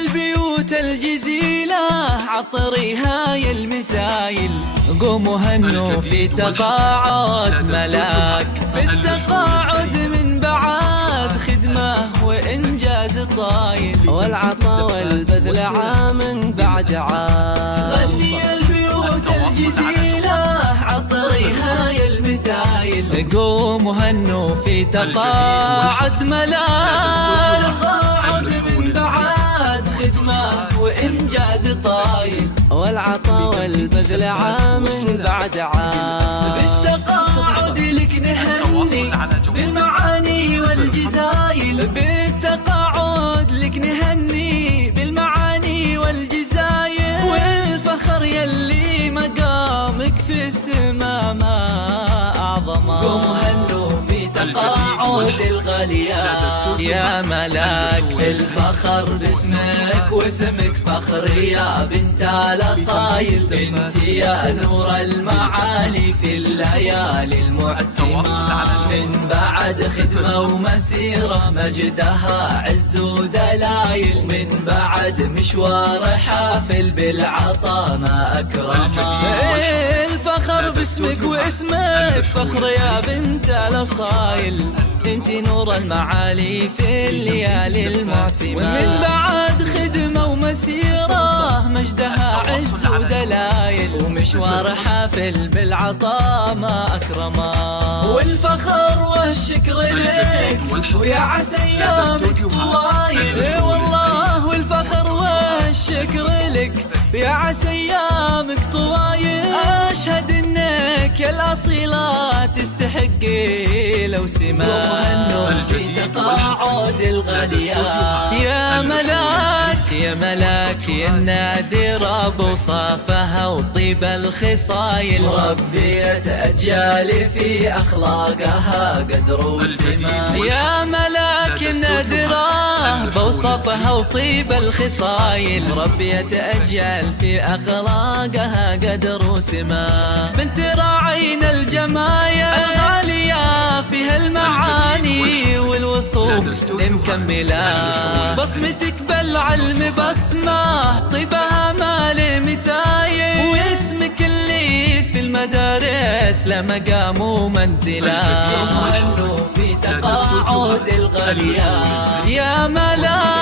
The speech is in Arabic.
البيوت الجزيلة عطريها يا المثايل، قوموا هنوا في تقاعد ملاك، بالتقاعد من بعد خدمة وإنجاز طايل، والعطا والبذل عام بعد عام. غني البيوت الجزيلة عطريها يا المثايل، قوموا هنوا في تقاعد ملاك، تقاعد من بعد خدمة وإنجاز طايل، والعطا والبذل عام بعد عام. بالتقاعد لك نهني بالمعاني والجزايل، بالتقاعد لك نهني بالمعاني والجزايل، والفخر يلي مقامك في السما ما أعظم. قوموا هنوا في تقاعد الغاليات يا ملاك، الفخر باسمك واسمك فخر يا بنت الأصايل، انت يا نور المعالي في الليالي المعتمة، من بعد خدمة ومسيرة مجدها عز ودلايل، من بعد مشوار حافل بالعطا ما أكرمه، الفخر باسمك واسمك فخر يا بنت الأصايل، انت نور المعالي في الليالي المعتمة، من بعد خدمة ومسيرة مجدها عز ودلايل، ومشوار حافل بالعطاء ما أكرمه، والفخر والشكر لك ويا عسى أيامك طوايل، والله والفخر والشكر لك يا عسى أيامك طوايل، أشهد إنك يا الأصيلة تستحقي لو سما في تقاعد الغاليات يا ملاك، يا ملاك يا النادرة بوصافها وطيب الخصايل، مربية أجيال في أخلاقها قدر وسما، يا ملاك النادرة بوصافها وطيب الخصايل، مربية أجيال في أخلاقها قدر وسما، بنت راعينا الجمايل الغالية فيها المعاني والوصوف مكملة، بصمتك بالعلم بصمة طيبها مال متايل، واسمك اللي في المدارس لمقام ومنزلة، في تقاعد الغالية يا ملاك.